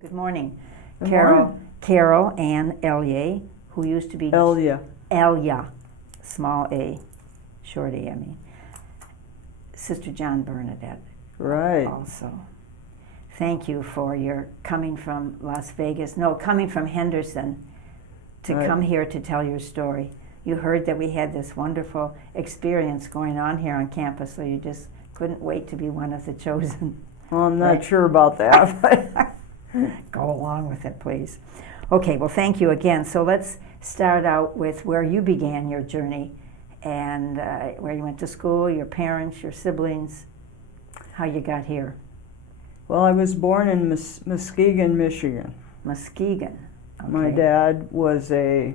Good morning. Good morning. Carol Ann Elya, who used to be Elya. Elya, small a, short a, I mean. Sister John Bernadette. Right. Also. Thank you for your coming from coming from Henderson to Right. come here to tell your story. You heard that we had this wonderful experience going on here on campus, so you just couldn't wait to be one of the chosen. Well, I'm not Right. sure about that, but Go along with it, please. Okay, well, thank you again. So let's start out with where you began your journey and where you went to school, your parents, your siblings, how you got here. well, I was born in Muskegon, Michigan. Muskegon. Okay. My dad was a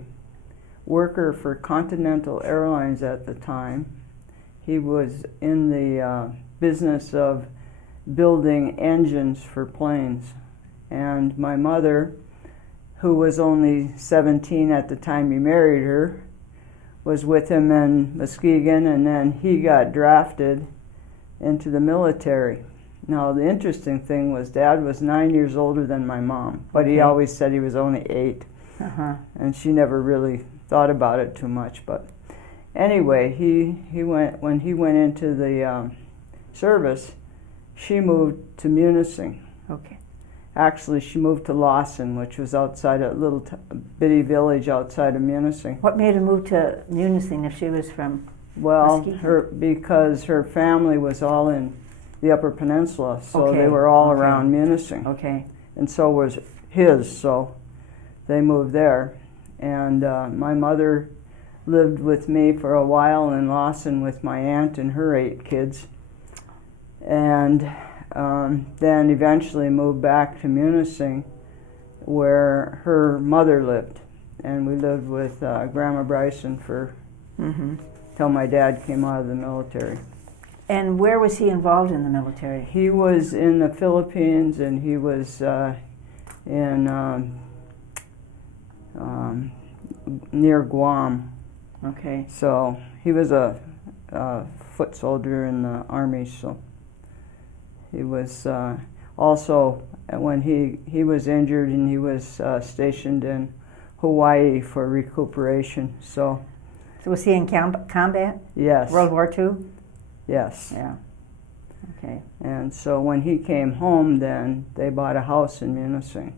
worker for Continental Airlines at the time. He was in the business of building engines for planes. And my mother, who was only 17 at the time he married her, was with him in Muskegon, and then he got drafted into the military. Now, the interesting thing was Dad was 9 years older than my mom, but he Okay. always said he was only 8, and she never really thought about it too much. But anyway, when he went into the service, she moved to Munising. Okay. Actually, she moved to Lawson, which was outside a little bitty village outside of Munising. What made her move to Munising if she was from Well, Muskegon? because her family was all in the Upper Peninsula, so Okay, they were all okay. around Munising. Okay. And so was his, so they moved there. And my mother lived with me for a while in Lawson with my aunt and her 8 kids. And then eventually moved back to Munising, where her mother lived. And we lived with Grandma Bryson till my dad came out of the military. And where was he involved in the military? He was in the Philippines, and he was near Guam. Okay. So he was a foot soldier in the army. So he was also, when he was injured, and he was stationed in Hawaii for recuperation. So Was he in combat? yes, World War II? yes. Yeah. Okay. And so when he came home, then they bought a house in Munising.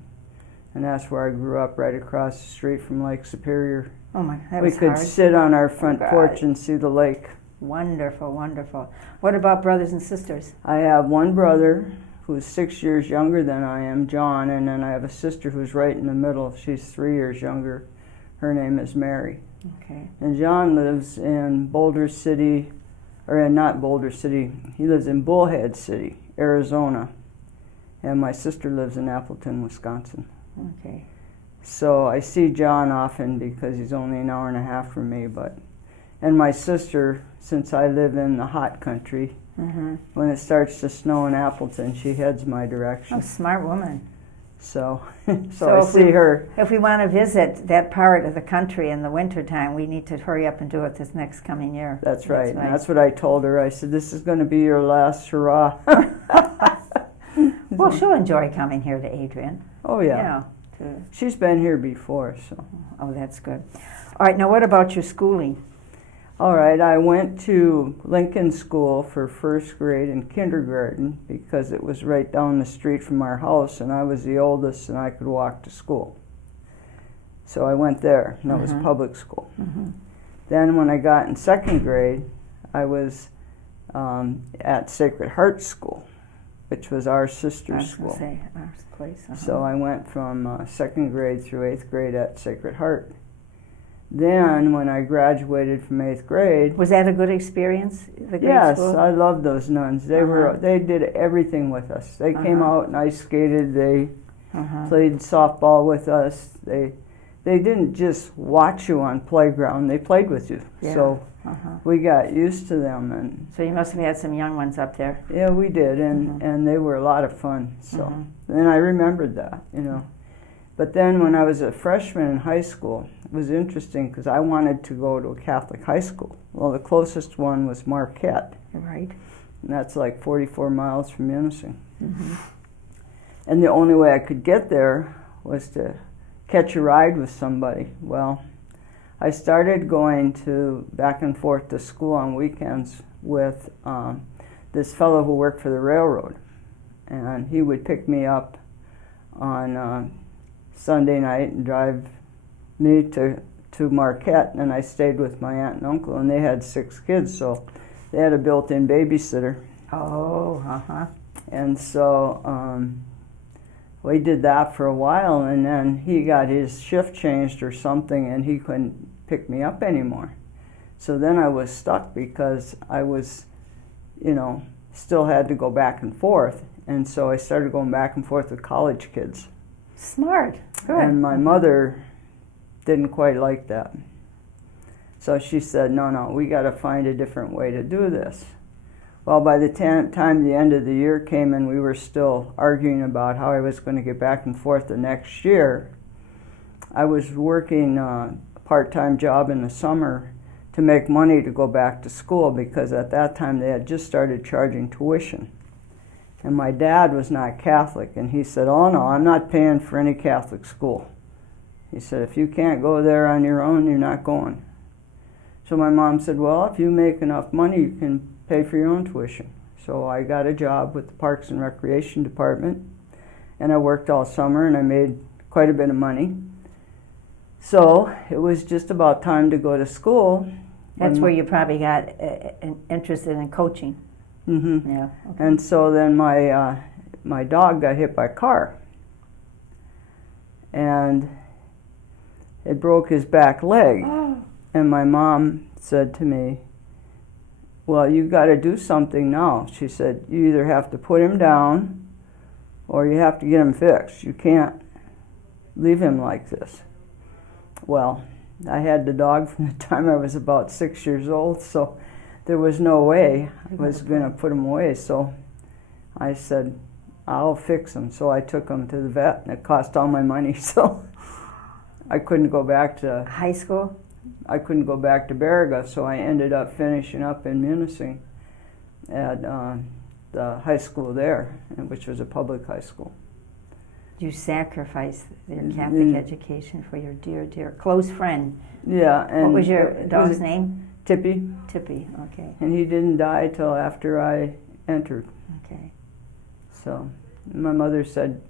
And that's where I grew up, right across the street from Lake Superior. Oh my, that We was could hard. sit on our front God. porch and see the lake. Wonderful, wonderful. What about brothers and sisters? I have one brother who's 6 years younger than I am, John, and then I have a sister who's right in the middle. She's 3 years younger. Her name is Mary. Okay. And John lives in Boulder City, or not Boulder City, he lives in Bullhead City, Arizona. And my sister lives in Appleton, Wisconsin. Okay. So I see John often because he's only an hour and a half from me. And my sister, since I live in the hot country, when it starts to snow in Appleton, she heads my direction. Oh, smart woman. So So I if see her. If we want to visit that part of the country in the wintertime, we need to hurry up and do it this next coming year. That's right. And that's what I told her. I said, this is going to be your last hurrah. Well, she'll enjoy coming here to Adrian. Oh, yeah. She's been here before, so. Oh, that's good. All right, now what about your schooling? All right, I went to Lincoln School for first grade and kindergarten because it was right down the street from our house, and I was the oldest and I could walk to school. So I went there, and that was public school. Then when I got in second grade, I was at Sacred Heart School, which was our sister's school. Our place. So I went from second grade through 8th grade at Sacred Heart. Then, when I graduated from 8th grade, Was that a good experience? The grade yes, school? I loved those nuns. They did everything with us. They came out and ice skated. They played softball with us. They didn't just watch you on playground. They played with you. Yeah. So we got used to them, and So you must have had some young ones up there. yeah, we did, and they were a lot of fun. So and I remembered that, But then when I was a freshman in high school, it was interesting because I wanted to go to a Catholic high school. Well, the closest one was Marquette. Right. And that's like 44 miles from Munising. And the only way I could get there was to catch a ride with somebody. Well, I started going back and forth to school on weekends with this fellow who worked for the railroad. And he would pick me up on Sunday night and drive me to Marquette, and I stayed with my aunt and uncle, and they had 6 kids, so they had a built-in babysitter. Oh, uh-huh. And so we did that for a while, and then he got his shift changed or something, and he couldn't pick me up anymore. So then I was stuck because I was, still had to go back and forth, and so I started going back and forth with college kids. Smart. Good. And my mother didn't quite like that. So she said, no, we got to find a different way to do this. Well, by the time the end of the year came and we were still arguing about how I was going to get back and forth the next year, I was working a part-time job in the summer to make money to go back to school, because at that time they had just started charging tuition. And my dad was not Catholic, and he said, oh no, I'm not paying for any Catholic school. He said, if you can't go there on your own, you're not going. So my mom said, well, if you make enough money, you can pay for your own tuition. So I got a job with the Parks and Recreation Department, and I worked all summer, and I made quite a bit of money. So it was just about time to go to school. That's where you probably got interested in coaching. Mm-hmm. Yeah. Okay. And so then my dog got hit by a car, and it broke his back leg. And my mom said to me, well, you got to do something now. She said, you either have to put him down or you have to get him fixed. You can't leave him like this. Well, I had the dog from the time I was about 6 years old, so there was no way I was going to put him away. So I said, I'll fix him. So I took him to the vet, and it cost all my money. So I couldn't go back to high school? I couldn't go back to Baraga, so I ended up finishing up in Munising at the high school there, which was a public high school. You sacrificed your Catholic education for your dear, dear close friend. Yeah. And what was your dog's name? Tippy. Tippy, okay. And he didn't die till after I entered. Okay. So my mother said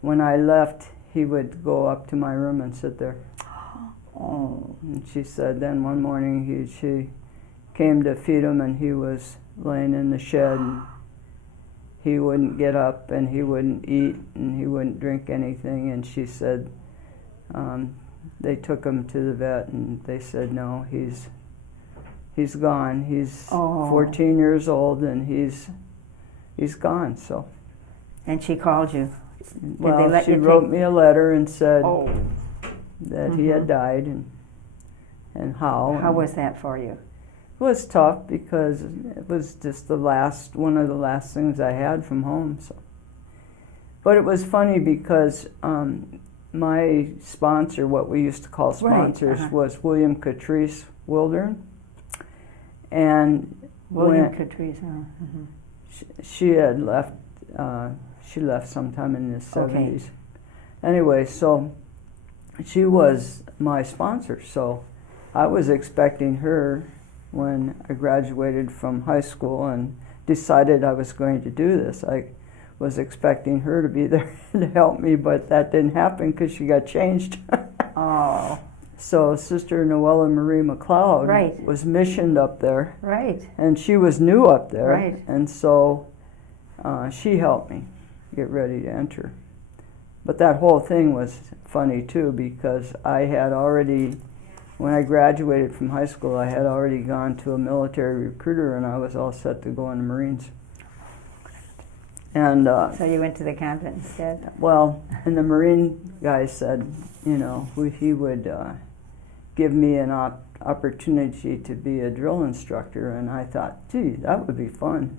when I left, he would go up to my room and sit there. Oh. And she said then one morning she came to feed him, and he was laying in the shed, and he wouldn't get up, and he wouldn't eat, and he wouldn't drink anything. And she said they took him to the vet, and they said, no, he's gone. He's 14 years old, and he's gone. So. And she called you. Well, she wrote me a letter and said that he had died, and how. How was that for you? It was tough because it was just one of the last things I had from home. So, but it was funny because my sponsor, what we used to call sponsors, was William Catrice Wildern, and William Catrice. she had left. She left sometime in the 70s. Anyway, so she was my sponsor. So I was expecting her when I graduated from high school and decided I was going to do this. I was expecting her to be there to help me, but that didn't happen because she got changed. Oh. So Sister Noella Marie McLeod was missioned up there. Right. And she was new up there. Right. And so she helped me get ready to enter. But that whole thing was funny too, because I had already, when I graduated from high school, I had already gone to a military recruiter, and I was all set to go in the Marines. And so you went to the convent instead? Well, and the Marine guy said, he would give me an opportunity to be a drill instructor, and I thought, gee, that would be fun.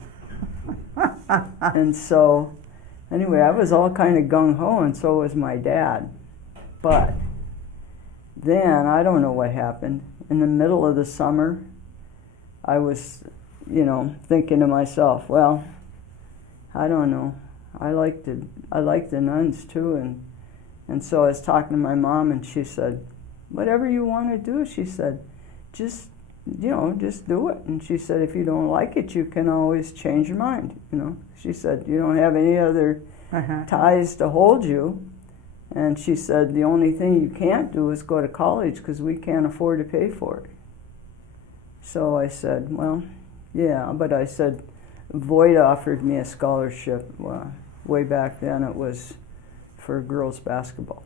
And so, anyway, I was all kind of gung-ho, and so was my dad. But then, I don't know what happened. In the middle of the summer, I was, thinking to myself, well, I don't know. I liked the nuns too, and so I was talking to my mom, and she said, whatever you want to do, she said, just do it. And she said, if you don't like it, you can always change your mind, She said, you don't have any other ties to hold you. And she said, the only thing you can't do is go to college because we can't afford to pay for it. So I said, well, yeah, but I said, Voight offered me a scholarship. Way back then it was for girls basketball.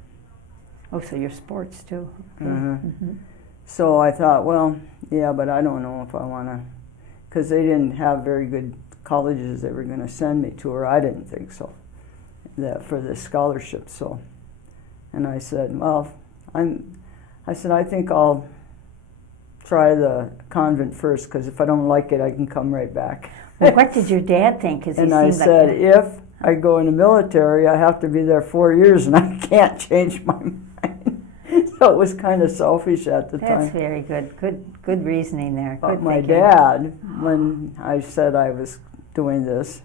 Oh, so your sports too. Okay. Mm-hmm. So I thought, well, yeah, but I don't know if I want to, because they didn't have very good colleges they were going to send me to, or I didn't think so, that for this scholarship. So, and I said, well, I think I'll try the convent first, because if I don't like it, I can come right back. Well, what did your dad think? And I said, if I go in the military, I have to be there 4 years, and I can't change my mind. So it was kind of selfish at the time. That's very good. Good reasoning there. But good my thinking. dad, when I said I was doing this,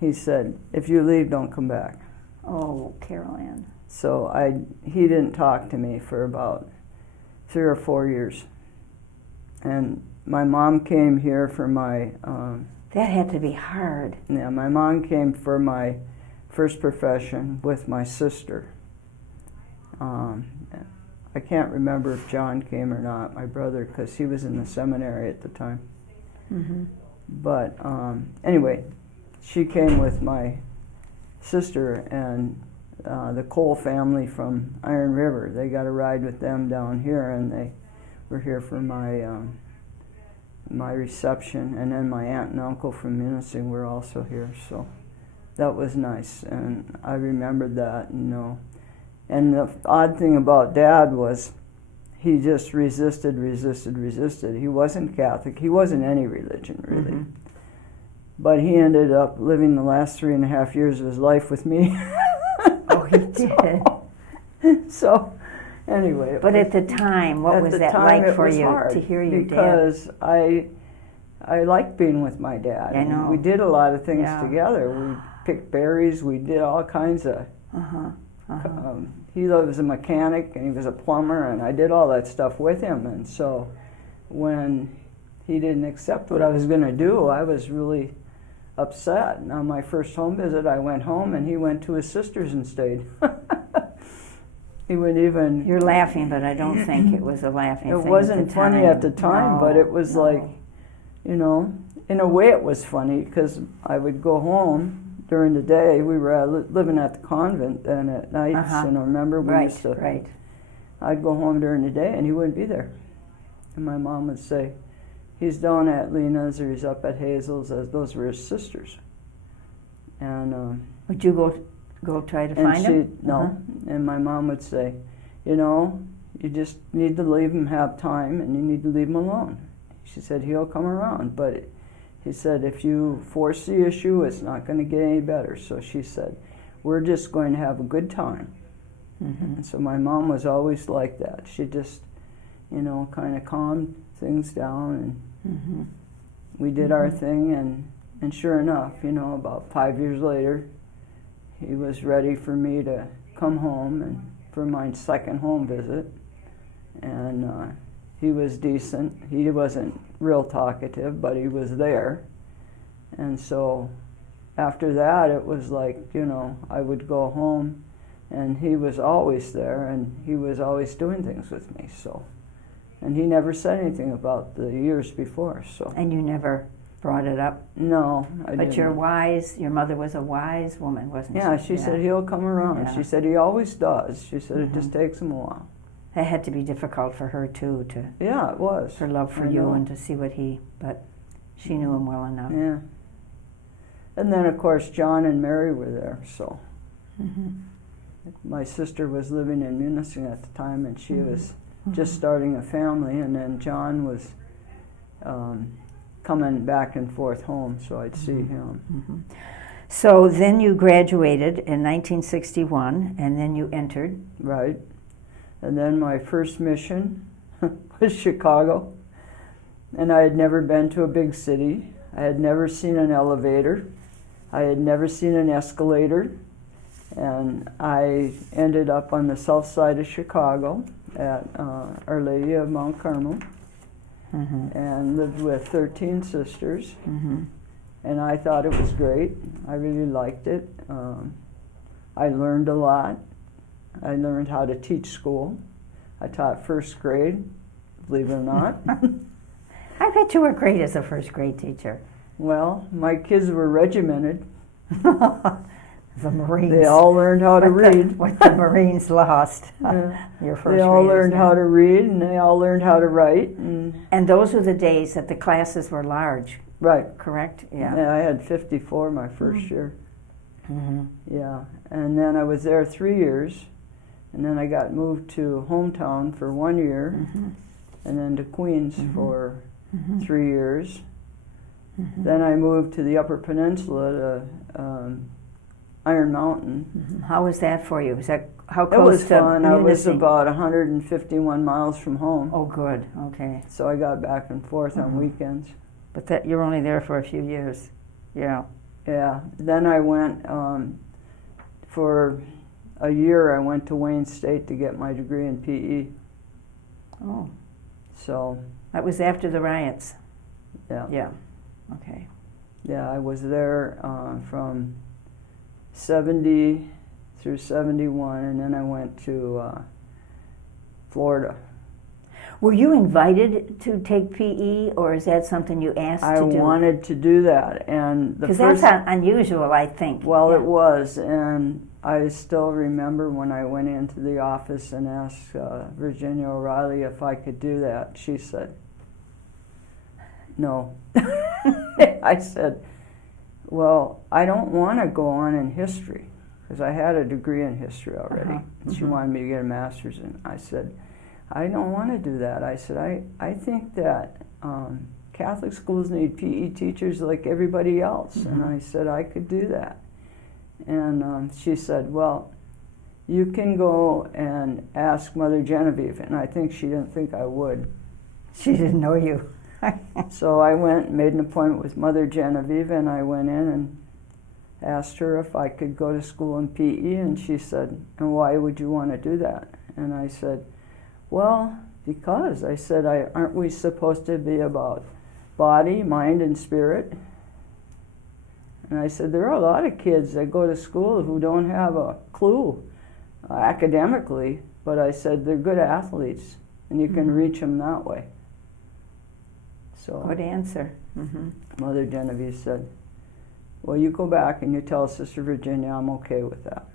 he said, if you leave, don't come back. Oh, Carol Ann. So he didn't talk to me for about 3 or 4 years. And my mom came here for my... that had to be hard. Yeah, my mom came for my first profession with my sister. I can't remember if John came or not, my brother, because he was in the seminary at the time. Mm-hmm. But anyway, she came with my sister and the Cole family from Iron River. They got a ride with them down here, and they were here for my reception. And then my aunt and uncle from Munising were also here, so that was nice. And I remembered that, And the odd thing about Dad was he just resisted. He wasn't Catholic. He wasn't any religion, really. Mm-hmm. But he ended up living the last 3.5 years of his life with me. Oh, he did. So anyway. But at the time, what was that like for you to hear your dad? Because I liked being with my dad. I know. We did a lot of things together. We picked berries. We did all kinds of... He was a mechanic and he was a plumber, and I did all that stuff with him. And so when he didn't accept what I was going to do, I was really upset. And on my first home visit, I went home and he went to his sister's and stayed. He wouldn't even... You're laughing, but I don't think it was a laughing thing. It wasn't funny at the time, but it was like, in a way it was funny, because I would go home during the day. We were living at the convent, and at nights, and I remember we used to... Right. I'd go home during the day, and he wouldn't be there. And my mom would say, he's down at Lena's, or he's up at Hazel's, as those were his sisters. And... would you go try to find him? No. And my mom would say, you just need to leave him have time, and you need to leave him alone. She said, he'll come around, but... He said, if you force the issue, it's not going to get any better. So she said, we're just going to have a good time. Mm-hmm. And so my mom was always like that. She just, kind of calmed things down, and we did our thing. And sure enough, about 5 years later, he was ready for me to come home and for my second home visit. And he was decent. He wasn't real talkative, but he was there. And so after that, it was like, I would go home, and he was always there, and he was always doing things with me. So, and he never said anything about the years before. So. And you never brought it up? No, I didn't. But your mother was a wise woman, wasn't she? Yeah, she said he'll come around. Yeah. She said he always does. She said it just takes him a while. It had to be difficult for her too, yeah, it was. Her love for you and to see but she knew him well enough. Yeah. And then of course John and Mary were there, so. My sister was living in Munising at the time, and she was just starting a family, and then John was coming back and forth home, so I'd see him. So then you graduated in 1961, and then you entered. Right. And then my first mission was Chicago. And I had never been to a big city. I had never seen an elevator. I had never seen an escalator, and I ended up on the south side of Chicago at Our Lady of Mount Carmel, and lived with 13 sisters. And I thought it was great. I really liked it. I learned a lot. I learned how to teach school. I taught first grade, believe it or not. I bet you were great as a first grade teacher. Well, my kids were regimented. The Marines. They all learned how to read. What the Marines lost. Your first They all graders, learned how to read, and they all learned how to write. And those were the days that the classes were large. Right. Correct? Yeah. Yeah, I had 54 my first year. Yeah, and then I was there 3 years, and then I got moved to hometown for 1 year, and then to Queens for 3 years. Then I moved to the Upper Peninsula to Iron Mountain. How was that for you? Was that how It close was to fun. I was Munising? about 151 miles from home, Oh, good. Okay. so I got back and forth on weekends. But that you're only there for a few years. Yeah. Yeah, then I went for a year. I went to Wayne State to get my degree in PE. Oh, So that was after the riots. yeah, Yeah. Okay. yeah, I was there from 70 through 71, and then I went to Florida. Were you invited to take PE, or is that something you asked I to do? wanted to do that, and the Because first that's unusual, I think. well, Yeah. it was, and I still remember when I went into the office and asked Virginia O'Reilly if I could do that. She said, no. I said, well, I don't want to go on in history, because I had a degree in history already. She wanted me to get a master's, and I said, I don't want to do that. I said, I think that Catholic schools need PE teachers like everybody else. And I said, I could do that. And she said, well, you can go and ask Mother Genevieve. And I think she didn't think I would. She didn't know you. So I went and made an appointment with Mother Genevieve, and I went in and asked her if I could go to school in PE. And she said, and why would you want to do that? And I said, well, because I said, aren't we supposed to be about body, mind, and spirit? And I said, there are a lot of kids that go to school who don't have a clue academically, but I said, they're good athletes, and you can reach them that way. So Good answer. Mother Genevieve said, well, you go back and you tell Sister Virginia I'm okay with that.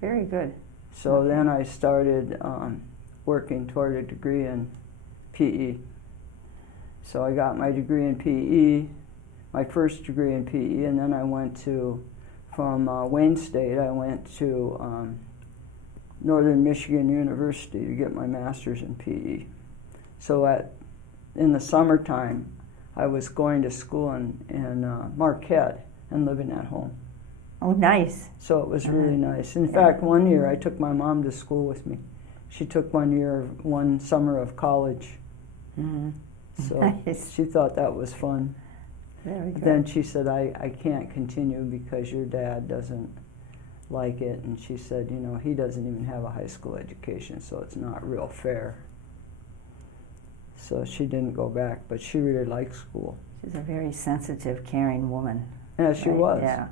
Very good. So then I started working toward a degree in PE. So I got my degree in PE, my first degree in PE, and then I went to, from Wayne State, I went to Northern Michigan University to get my master's in PE. So in the summertime, I was going to school in Marquette and living at home. Oh, nice. So it was really nice. In fact, one year I took my mom to school with me. She took one summer of college. So Nice. she thought that was fun. Very good. Then she said, I can't continue because your dad doesn't like it. And she said, you know, he doesn't even have a high school education, so it's not real fair. So she didn't go back, but she really liked school. She's a very sensitive, caring woman. Yeah, she Right? was. Yeah.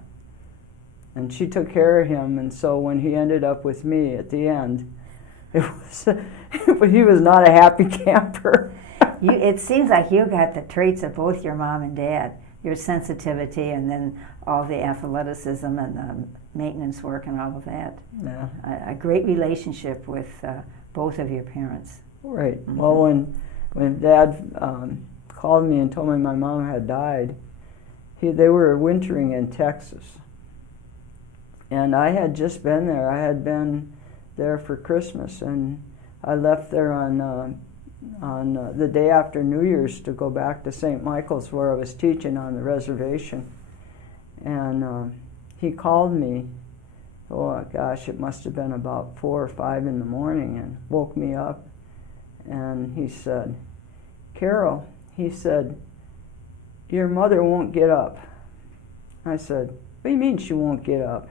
And she took care of him, and so when he ended up with me at the end, it was he was not a happy camper. It seems like you got the traits of both your mom and dad. Your sensitivity, and then all the athleticism and the maintenance work and all of that. Yeah. A great relationship with both of your parents. Right. Well, when Dad called me and told me my mom had died, they were wintering in Texas. And I had just been there. I had been there for Christmas, and I left there on the day after New Year's to go back to St. Michael's, where I was teaching on the reservation. And he called me, oh gosh, it must have been about 4 or 5 in the morning, and woke me up. And he said, Carol, he said, your mother won't get up. I said, What do you mean she won't get up?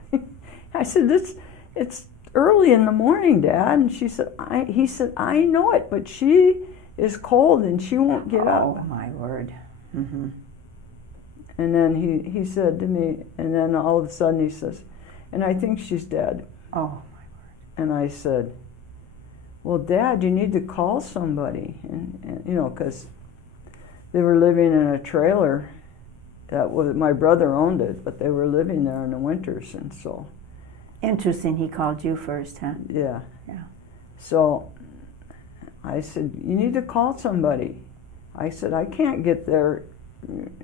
I said, it's early in the morning, Dad. And he said, I know it, but she is cold and she won't get up. Oh, my word. Mm-hmm. And then he said to me, and then all of a sudden he says, and I think she's dead. Oh, my word. And I said, well, Dad, you need to call somebody. And you know, because they were living in a trailer that was, my brother owned it, but they were living there in the winters, and so. Interesting, he called you first, huh? Yeah. Yeah. So I said, you need to call somebody. I said, I can't get there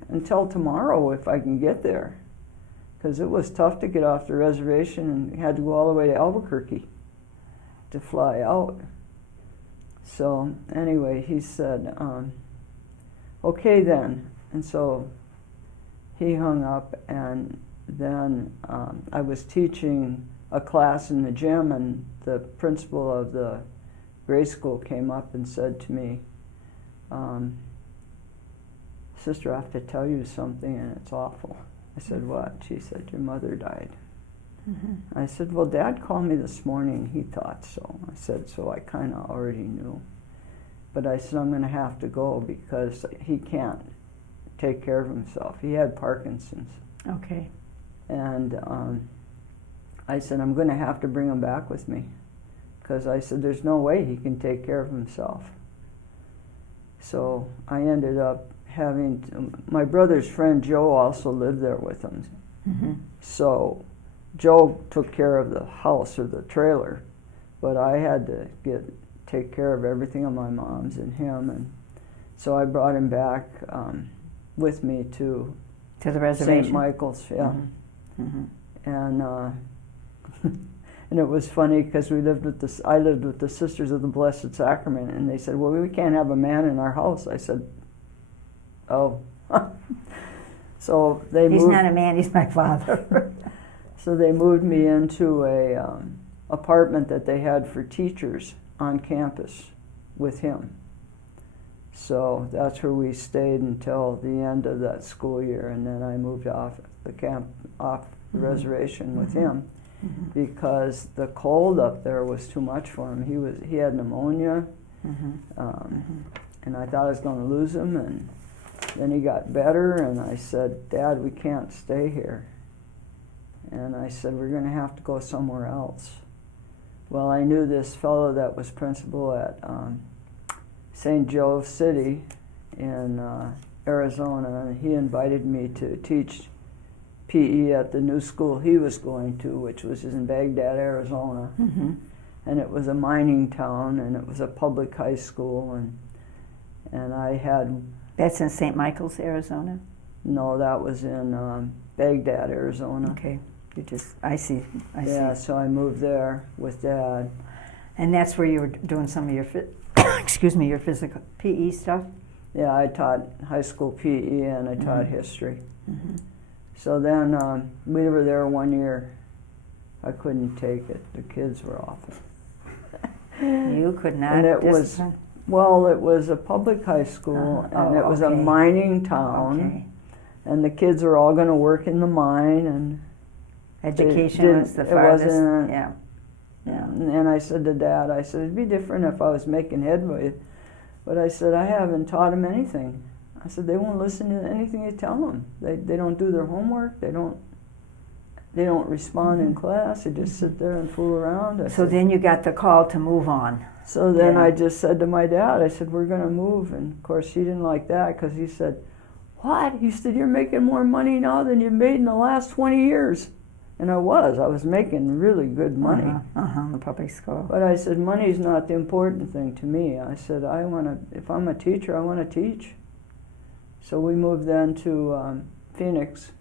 until tomorrow if I can get there. Because it was tough to get off the reservation and had to go all the way to Albuquerque to fly out. So anyway, he said, okay then. And so he hung up, and then I was teaching a class in the gym, and the principal of the grade school came up and said to me, Sister, I have to tell you something, and it's awful. I said, what? She said, your mother died. Mm-hmm. I said, well, Dad called me this morning. He thought so. I said, so I kind of already knew. But I said, I'm going to have to go because he can't take care of himself. He had Parkinson's. Okay. And I said, I'm going to have to bring him back with me. Because I said, there's no way he can take care of himself. So I ended up my brother's friend Joe also lived there with him. Mm-hmm. So Joe took care of the house or the trailer, but I had to take care of everything of my mom's and him, and so I brought him back with me to the reservation, St. Michael's, yeah. Mm-hmm. Mm-hmm. And and it was funny because I lived with the Sisters of the Blessed Sacrament, and they said, well, we can't have a man in our house. I said, oh. So they moved. He's not a man, he's my father. So they moved me into a apartment that they had for teachers on campus with him. So that's where we stayed until the end of that school year, and then I moved off the mm-hmm. reservation with mm-hmm. him mm-hmm. because the cold up there was too much for him. He had pneumonia, mm-hmm. Mm-hmm. and I thought I was going to lose him, and then he got better, and I said, Dad, we can't stay here. And I said, we're going to have to go somewhere else. Well, I knew this fellow that was principal at St. Joe City in Arizona, and he invited me to teach PE at the new school he was going to, which was in Baghdad, Arizona. Mm-hmm. And it was a mining town, and it was a public high school, and I had... That's in St. Michael's, Arizona? No, that was in Baghdad, Arizona. Okay. I see. Yeah, so I moved there with Dad. And that's where you were doing some of your, your physical PE stuff? Yeah, I taught high school PE and I taught mm-hmm. history. Mm-hmm. So then we were there 1 year. I couldn't take it. The kids were awful. You could not. And it was a public high school, and it was okay. A mining town, okay. And the kids were all going to work in the mine, and education was the farthest. Yeah. And I said to Dad, I said, it'd be different if I was making headway, but I said, I haven't taught them anything. I said, they won't listen to anything you tell them. They don't do their homework. They don't respond mm-hmm. in class. They just sit there and fool around. So then you got the call to move on. So then I just said to my dad, I said, we're going to move. And of course, he didn't like that because he said, what? He said, you're making more money now than you've made in the last 20 years. And I was making really good money. In the public school. But I said, money's not the important thing to me. I said, if I'm a teacher, I want to teach. So we moved then to Phoenix,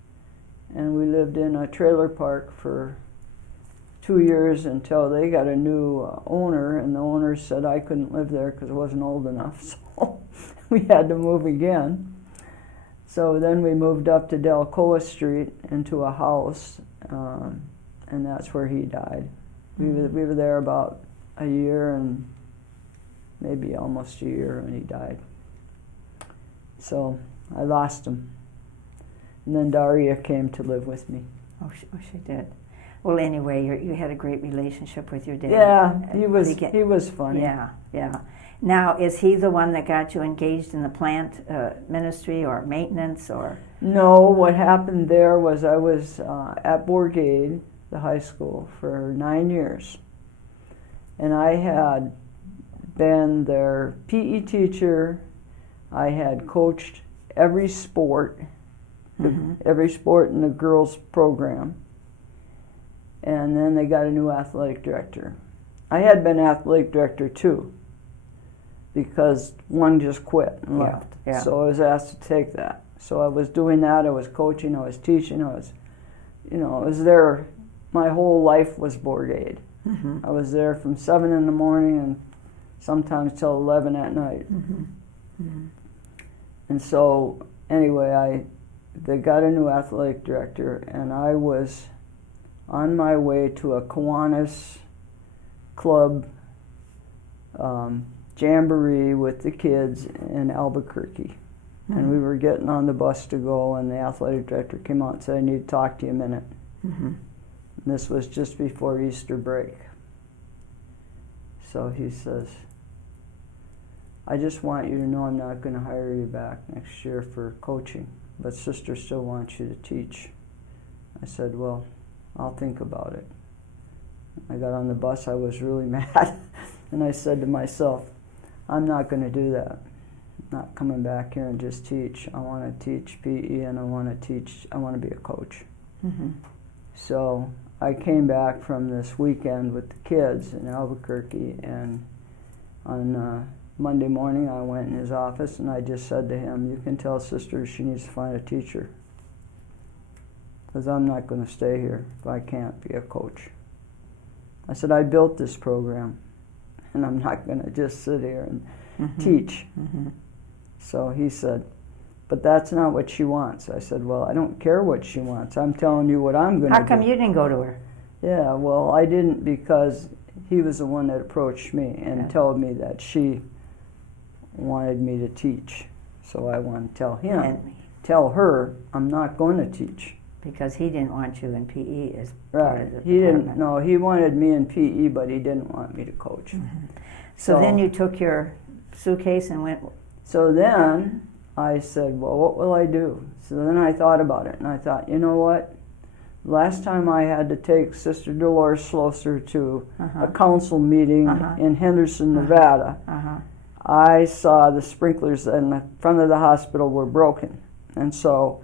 and we lived in a trailer park for 2 years until they got a new owner, and the owner said I couldn't live there because I wasn't old enough, so we had to move again. So then we moved up to Delcoa Street into a house, and that's where he died. Mm-hmm. We were there about a year and maybe almost a year when he died. So I lost him. And then Daria came to live with me. Oh, she did. Well, anyway, you had a great relationship with your dad. Yeah, he was funny. Yeah, yeah. Now, is he the one that got you engaged in the plant ministry or maintenance or? No, what happened there was I was at Bourgade, the high school, for 9 years. And I had been their PE teacher. I had coached every sport, every sport in the girls' program. And then they got a new athletic director. I had been athletic director too, because one just quit and left. Yeah. So I was asked to take that. So I was doing that. I was coaching. I was teaching. I was there. My whole life was Bourgade. I was there from 7 in the morning and sometimes till 11 at night. And so anyway, they got a new athletic director, and I was on my way to a Kiwanis club jamboree with the kids in Albuquerque. And we were getting on the bus to go, and the athletic director came out and said, I need to talk to you a minute. And this was just before Easter break. So he says, I just want you to know I'm not going to hire you back next year for coaching, but Sister still wants you to teach. I said, well, I'll think about it. I got on the bus. I was really mad. And I said to myself, I'm not going to do that. I'm not coming back here and just teach. I want to teach PE, and I want to be a coach. So I came back from this weekend with the kids in Albuquerque, and on Monday morning I went in his office and I just said to him, you can tell Sister she needs to find a teacher, because I'm not going to stay here if I can't be a coach. I said, I built this program, and I'm not going to just sit here and teach. So he said, but that's not what she wants. I said, well, I don't care what she wants. I'm telling you what I'm going to do. How come you didn't go to her? Yeah, well, I didn't, because he was the one that approached me and told me that she wanted me to teach. So I want to tell him, tell her I'm not going to teach. Because he didn't want you in PE as Right. part of the He didn't. department. No, he wanted me in PE, but he didn't want me to coach. So then you took your suitcase and went. So then I said, well, what will I do? So then I thought about it, and I thought, you know what? Last time I had to take Sister Dolores Schlosser to a council meeting in Henderson, Nevada, I saw the sprinklers in the front of the hospital were broken. And so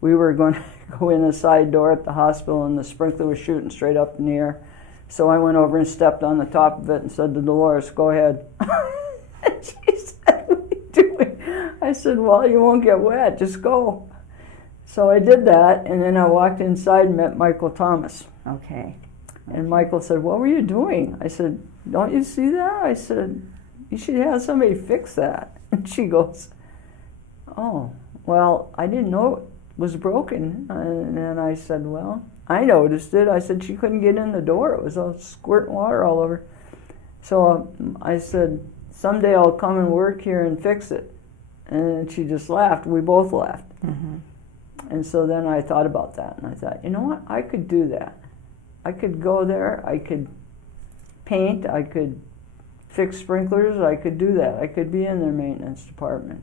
we were going to go in a side door at the hospital, and the sprinkler was shooting straight up in the air. So I went over and stepped on the top of it and said to Dolores, go ahead. And she said, what are you doing? I said, well, you won't get wet, just go. So I did that, and then I walked inside and met Michael Thomas. Okay. And Michael said, what were you doing? I said, don't you see that? I said, you should have somebody fix that. And she goes, oh, well, I didn't know it was broken. And then I said, well, I noticed it. I said, she couldn't get in the door. It was all squirting water all over. So I said, someday I'll come and work here and fix it. And she just laughed. We both laughed. And so then I thought about that, and I thought, you know what? I could do that. I could go there. I could paint. I could fix sprinklers. I could do that. I could be in their maintenance department.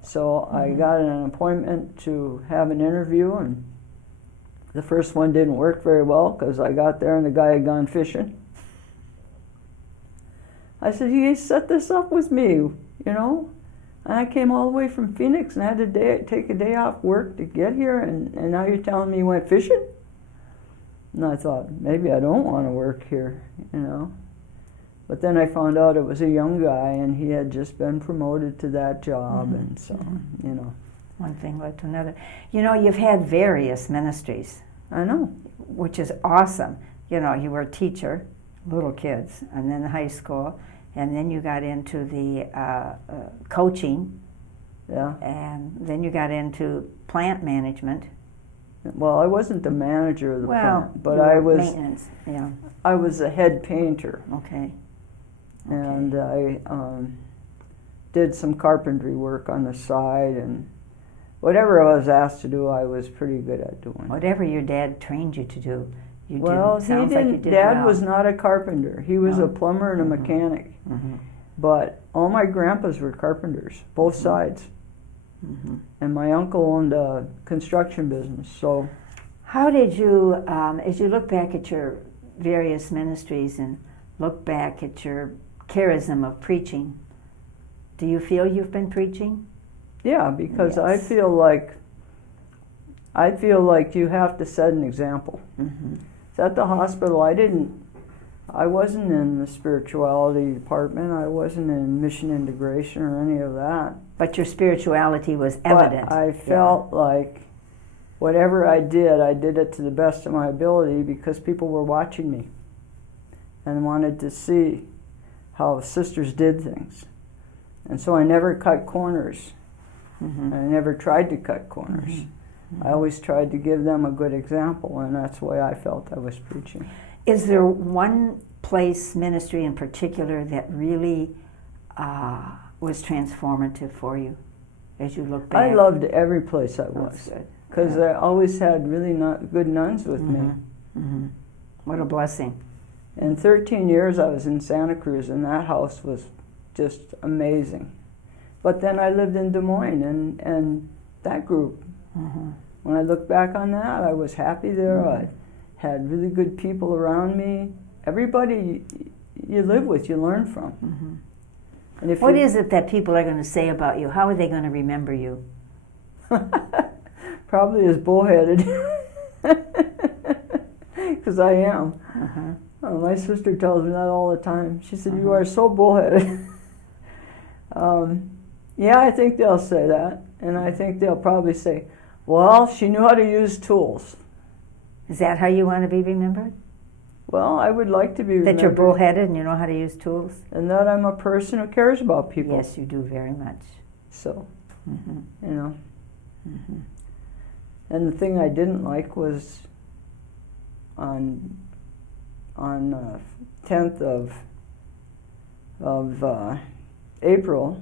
So I got an appointment to have an interview, and the first one didn't work very well because I got there and the guy had gone fishing. I said, you set this up with me, you know? And I came all the way from Phoenix and had to take a day off work to get here, and now you're telling me you went fishing? And I thought, maybe I don't want to work here, you know? But then I found out it was a young guy, and he had just been promoted to that job, and so, you know. One thing led to another. You know, you've had various ministries. I know. Which is awesome. You know, you were a teacher, little kids, and then high school, and then you got into the coaching, and then you got into plant management. Well, I wasn't the manager of the plant, but you I were was. Maintenance. Yeah. I was a head painter. Okay. And I did some carpentry work on the side, and whatever I was asked to do, I was pretty good at doing. Whatever your dad trained you to do, you Well, did. Sounds he like you didn't. did Dad well. was not a carpenter. He was No. a plumber and a Mhm. mechanic. Mm-hmm. But all my grandpas were carpenters, both Mhm. sides. Mm-hmm. And my uncle owned a construction business. So How did you, as you look back at your various ministries and look back at your charism of preaching, do you feel you've been preaching? yeah, because Yes. I feel like you have to set an example. Mm-hmm. So at the hospital, I wasn't in the spirituality department. I wasn't in mission integration or any of that. But your spirituality was evident. But I felt like whatever I did it to the best of my ability because people were watching me and wanted to see how sisters did things. And so I never cut corners. Mm-hmm. And I never tried to cut corners. Mm-hmm. I always tried to give them a good example, and that's why I felt I was preaching. Is there one place, ministry in particular, that really was transformative for you as you look back? I loved every place I That's was good. because Yeah. I always had really good nuns with me. Mm-hmm. Mm-hmm. What a blessing. In 13 years I was in Santa Cruz, and that house was just amazing. But then I lived in Des Moines, and that group, Mm-hmm. when I look back on that, I was happy there. Mhm. I had really good people around me. Everybody you live with, you learn from. Mm-hmm. And if What you- is it that people are going to say about you? How are they going to remember you? Probably as bullheaded, because I am. Uh-huh. Oh, my sister tells me that all the time. She said, "You Uh-huh. are so bullheaded." Yeah, I think they'll say that, and I think they'll probably say, "Well, she knew how to use tools." Is that how you want to be remembered? Well, I would like to be That you're remembered, bullheaded and you know how to use tools? and that I'm a person who cares about people. Yes, you do very much. So, Mm-hmm. you know. Mm-hmm. And the thing I didn't like was on 10th of April,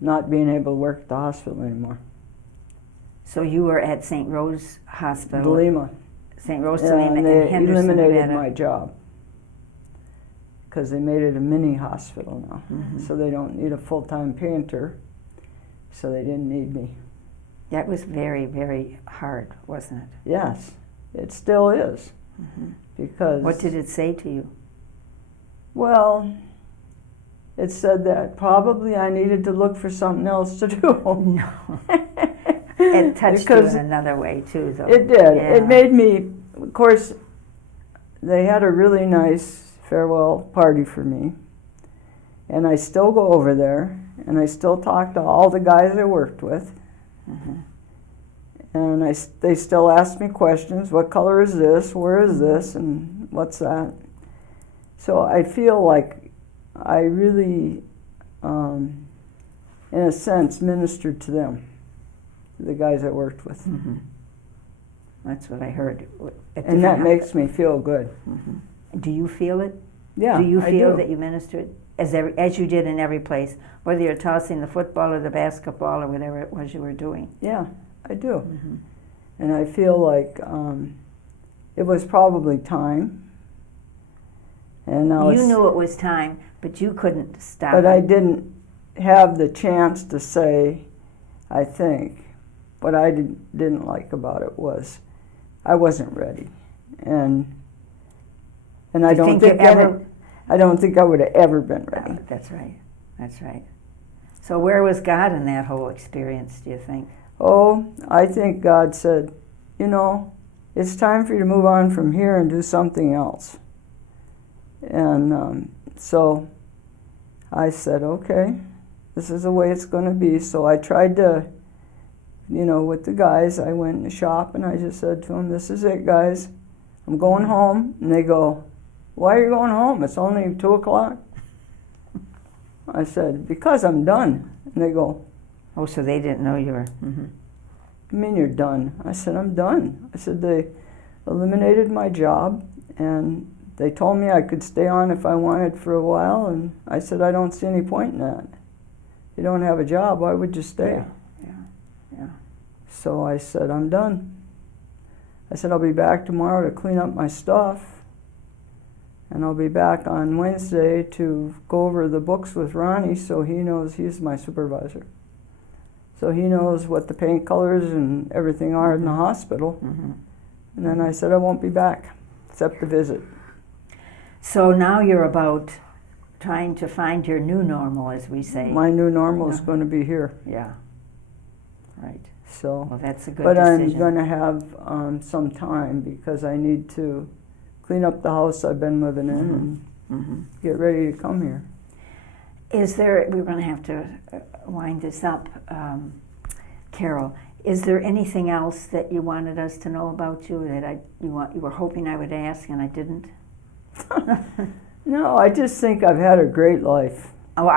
not being able to work at the hospital anymore. So you were at St. Rose Hospital, Delima. St. Rose Yeah, Delima and they in Henderson, eliminated Nevada. my job because they made it a mini hospital now. Mhm. So they don't need a full-time painter, so they didn't need me. That was very, very hard, wasn't it? Yes, it still is, Mm-hmm. because... What did it say to you? Well, it said that probably I needed to look for something else to do. No. It touched Because you in another way, too, though. it did. Yeah. It made me, of course, they had a really nice farewell party for me. And I still go over there, and I still talk to all the guys I worked with. Mhm. And they still ask me questions. What color is this? Where is this? And what's that? So I feel like I really, in a sense, ministered to them, the guys I worked with. Mhm. That's what I heard. At And that different makes me feel good. Mhm. Do you feel it? Yeah, Do you I feel do. that you ministered as you did in every place, whether you're tossing the football or the basketball or whatever it was you were doing? Yeah, I do. Mm-hmm. And I feel like it was probably time. And now You knew it was time, but you couldn't stop. but I it. didn't have the chance to say, I think, what I didn't like about it was I wasn't ready. And I you don't think you think ever- I don't think I would have ever been ready. That's right. That's right. So where was God in that whole experience, do you think? Oh, I think God said, you know, it's time for you to move on from here and do something else. And so I said, okay, this is the way it's going to be. So I tried to, you know, with the guys, I went in the shop and I just said to them, this is it, guys. I'm going home. And they go, why are you going home? It's only 2 o'clock. I said, because I'm done. And they go, Oh, so they didn't know you were. Mm-hmm. I mean, you're done. I said, I'm done. I said, they eliminated my job, and they told me I could stay on if I wanted for a while, and I said, I don't see any point in that. You don't have a job, why would you stay? Yeah. So I said, I'm done. I said, I'll be back tomorrow to clean up my stuff, and I'll be back on Wednesday to go over the books with Ronnie so he knows he's my supervisor. So he knows what the paint colors and everything are in the hospital. Mm-hmm. And then I said, I won't be back, except to visit. So now you're about trying to find your new normal, as we say. My new normal is going to be here. Yeah. Right. So, well, that's a good but decision. I'm going to have some time because I need to clean up the house I've been living in and get ready to come here. Is there, we're going to have to wind this up, Carol. Is there anything else that you wanted us to know about you that you were hoping I would ask and I didn't? No, I just think I've had a great life. Oh,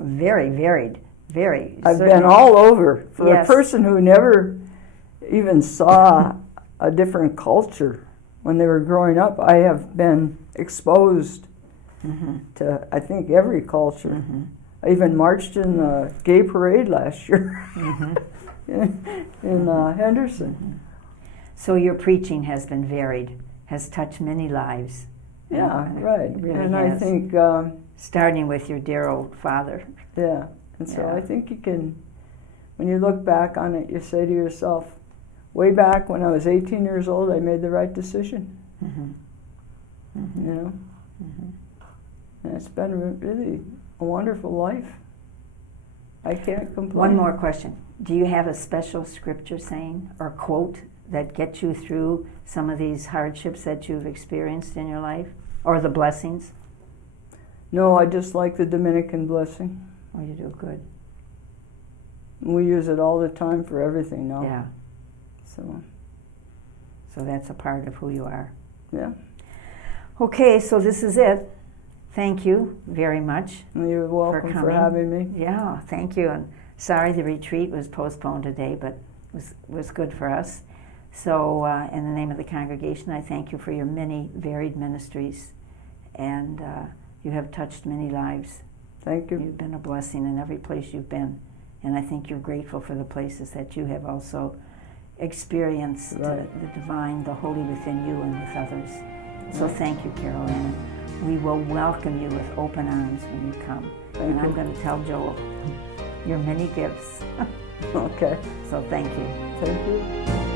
very varied, very. I've certainly. been all over. For Yes. a person who never even saw a different culture when they were growing up, I have been exposed to, I think, every culture. I even marched in the gay parade last year in Henderson. So your preaching has been varied, has touched many lives. Yeah, And right. it really And I has. think, Starting with your dear old father. yeah, and so Yeah. I think you can, when you look back on it, you say to yourself, way back when I was 18 years old, I made the right decision. You know? And it's been really a wonderful life. I can't complain. One more question. Do you have a special scripture saying or quote that gets you through some of these hardships that you've experienced in your life? Or the blessings? No, I just like the Dominican blessing. Oh, you do good. We use it all the time for everything now. Yeah. So, So that's a part of who you are. yeah. Okay, so this is it. Thank you very much. You're welcome for coming. having me. Yeah, thank you. And sorry the retreat was postponed today, but it was good for us. So in the name of the congregation, I thank you for your many varied ministries. And you have touched many lives. Thank you. You've been a blessing in every place you've been. And I think you're grateful for the places that you have also experienced the divine, the holy within you and with others. So thank you, Carol Ann. We will welcome you with open arms when you come. Thank and I'm you. going to tell Joel your many gifts. Okay. So thank you. Thank you.